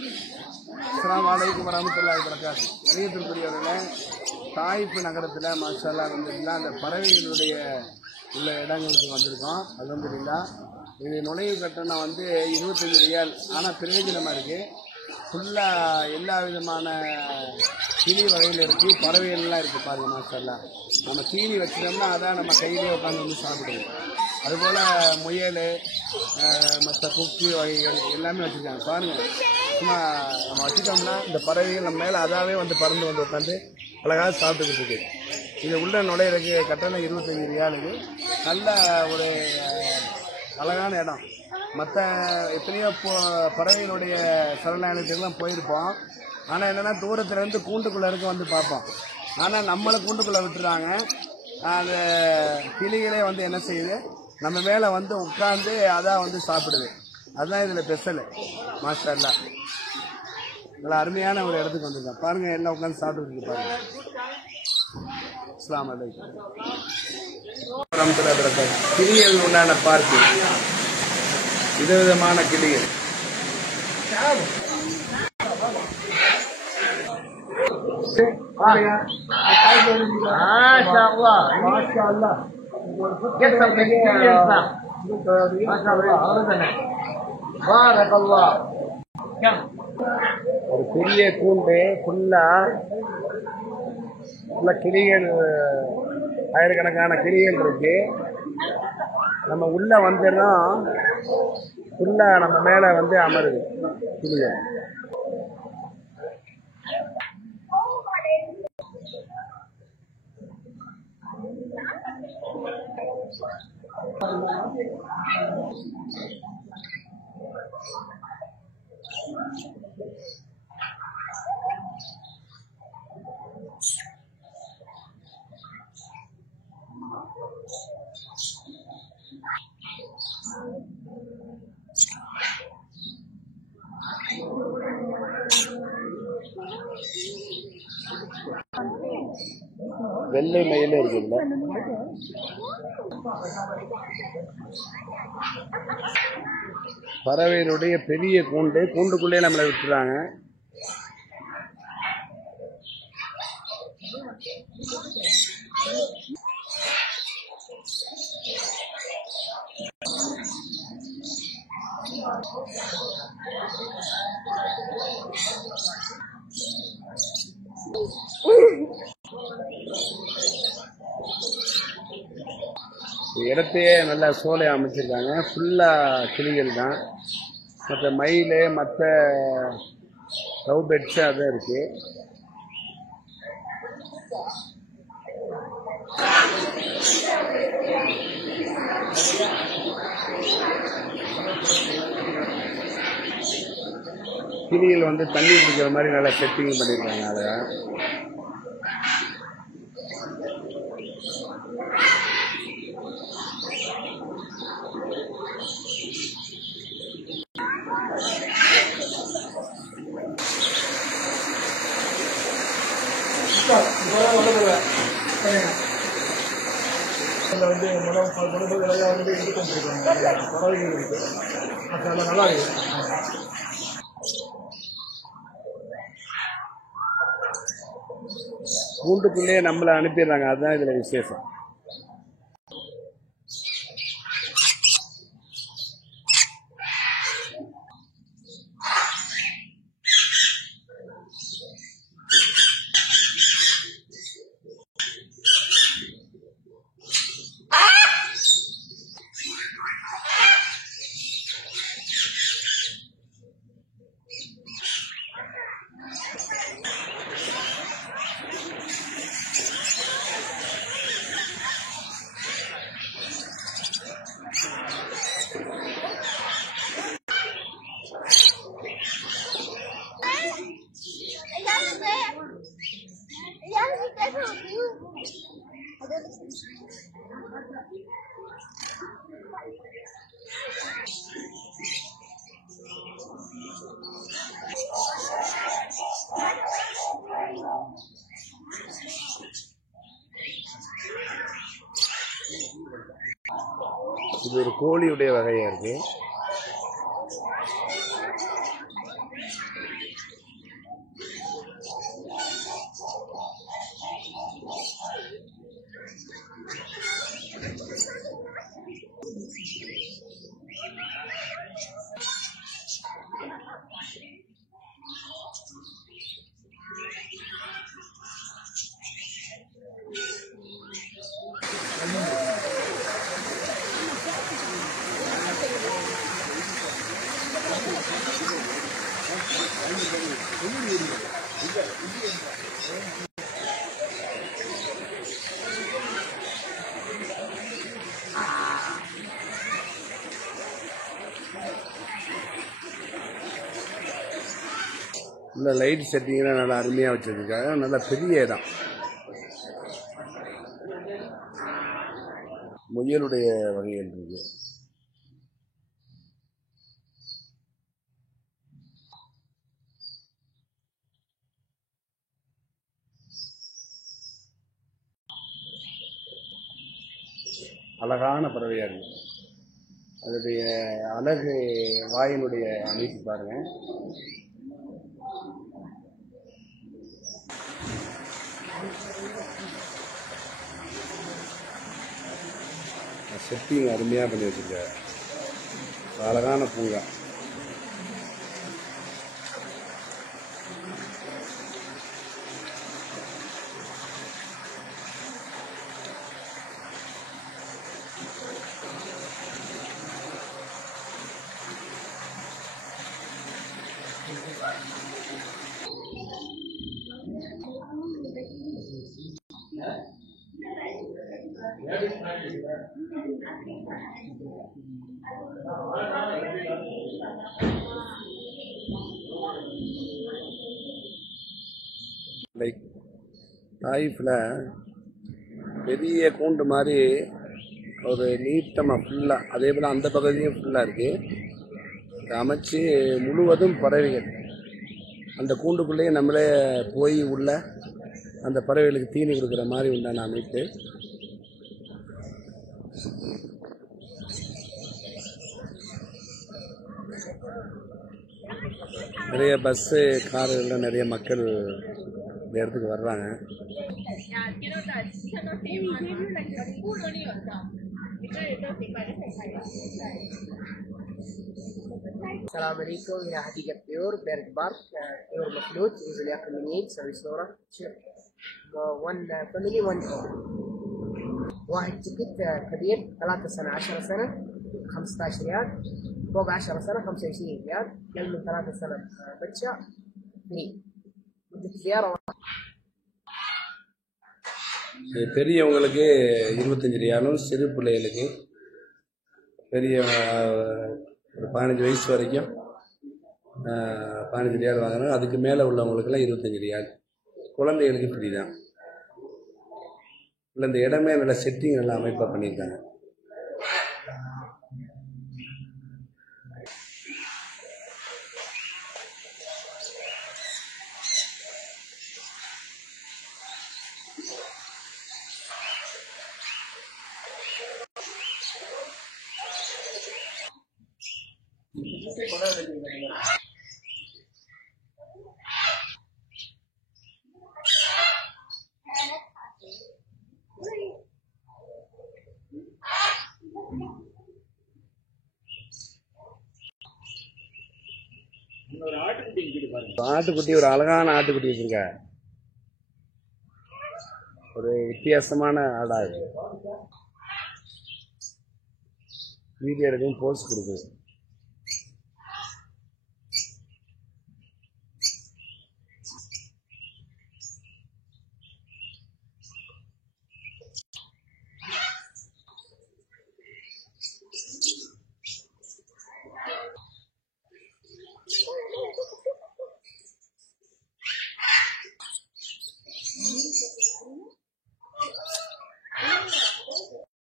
அஸ்ஸலாமு அலைக்கும் வரஹ்மத்துல்லாஹி வபரகாத்துஹு. கணியத்திற்குரியவர்களே, தாயிஃப் நகரத்தில் மாஷாஅல்லாஹ் அல்ஹம்துலில்லாஹ் அந்த பறவைகளுடைய உள்ள இடங்களுக்கு வந்திருக்கோம். அல்ஹம்துலில்லாஹ் இது நுழைவு கட்டணம் 25 ரியால். ஆனால் பிரயோஜனமாக இருக்குது. ஃபுல்லாக எல்லா விதமான கிளி வகையில் இருக்குது, பறவைகள்லாம் இருக்குது. பாருங்கள் மாஷாஅல்லாஹ். நம்ம தீனி வச்சிட்டோம்னா அதான் நம்ம கையிலே உட்காந்து சாப்பிடுவோம். அதுபோல் முயல், மற்ற கொக்கு வகைகள் எல்லாமே வச்சுருக்காங்க. பாருங்கள், சும்மா நம்ம வச்சுட்டோம்னா இந்த பறவைகள் நம்ம மேலே அதாவே பறந்து உட்காந்து அழகாக சாப்பிட்டுக்கிட்டு இருக்கு. இது உள்ள நுழையிறதுக்கு கட்டணம் 25 ரியாலுக்கு. நல்ல ஒரு அழகான இடம். மற்ற எத்தனையோ பறவைகளுடைய சரணாலயத்துக்கெல்லாம் போயிருப்போம். ஆனால் என்னென்னா தூரத்துலேருந்து கூண்டுக்குள்ளே இருக்க பார்ப்போம். ஆனால் நம்மளை கூண்டுக்குள்ளே விட்டுறாங்க. அந்த கிளிகளே என்ன செய்யுது, நம்ம மேலே உட்காந்து அதான் சாப்பிடுது. அதுதான் இதில் ஸ்பெஷலு. மாஷாஅல்லாஹ் நல்லா அருமையான ஒரு இடத்துக்கு வந்திருக்கேன். பாருங்கள், எல்லாம் உட்காந்து சாப்பிட்டு பாருங்க. அஸ்ஸலாமு அலைக்கும் வரஹ்மத்துல்லாஹி வபரகாத்துஹு. கிளிகள் உண்டான பார்க்கு, விதவிதமான கிளிகள். ஒரு பெரிய கூண்டு ஃபுல்லா கிளிகள், ஆயிரக்கணக்கான கிளிகள் இருக்கு. நம்ம உள்ள வந்தோம், ஃபுல்லா நம்ம மேல அமருது கிளிகள். வெள்ளை மயில் இருக்குல்ல, பறவைகளுடைய பெரிய கூண்டு. கூண்டுக்குள்ளே நம்மளை விட்டுறாங்க. இடத்தையே நல்லா சோலை அமைச்சிருக்காங்க. ஃபுல்லா கிளிகள் தான். மற்ற மயில், மற்ற லவ் பெட்ஸ் அதான் இருக்கு. கிளிகள் தண்ணி குடிக்கிற மாதிரி நல்லா செட்டிங் பண்ணியிருக்காங்க. அழகா கூண்டுக்குள்ளே நம்மளை அனுப்பிடுறாங்க. அதுதான் இதுல விசேஷம். இது ஒரு கோழியுடைய வகையா இருக்கு. இந்த லைட் செட்டிங்லாம் நல்லா அருமையாக வச்சிருக்காங்க. நல்லா பெரிய இடம். முயலுடைய வகைகள் இருக்கு. அழகான பறவையா இருக்கு. அதோடைய அழகு வாயினுடைய அமைப்பு பாருங்க. செட்டிங் அருமையாக பண்ணி வச்சிருக்காரு. அழகான பூங்கா. லைக் தாயிஃபில் பெரிய கூண்டு மாதிரி ஒரு நீட்டமாக ஃபுல்லாக, அதே போல் அந்த பகுதியும் ஃபுல்லாக இருக்குது. அமைச்சு முழுவதும் பறவைகள். அந்த கூண்டுக்குள்ளேயே நம்மளே போய் உள்ள அந்த பறவைகளுக்கு தீனி கொடுக்குற மாதிரி உண்டான அமைப்பு. நிறைய பஸ்ஸு காருகளில் நிறைய மக்கள் இந்த இடத்துக்கு வர்றாங்க. Assalamualaikum, هنا حديقة طيور بيرد بارك. طيور مخلوط ينزل ياكل من يد. سوي صورة. one family one home. واحد تكت كبير 3 سنة 10 سنة 15 ريال. فوق 10 سنة 25 ريال. أقل من 3 سنة بتشا فري. مدة زيارة. பெரியவங்களுக்கு 25 ரியாலும், சிறு பிள்ளைகளுக்கு பெரிய ஒரு 15 வயசு வரைக்கும் 15 ரியால் வாங்கினாங்க. அதுக்கு மேலே உள்ளவங்களுக்கெல்லாம் 25 ரியால். குழந்தைகளுக்கு ஃப்ரீ தான். இல்லை, இந்த இடமே நல்ல செட்டிங் நல்லா அமைப்பாக பண்ணியிருக்காங்க. ஆட்டுக்குட்டி, ஒரு அழகான ஆட்டுக்குட்டி வச்சிருக்க. ஒரு வித்தியாசமான ஆடா இருக்கு. வீடியோ எடுக்கவும் போஸ்ட் கொடுக்குது.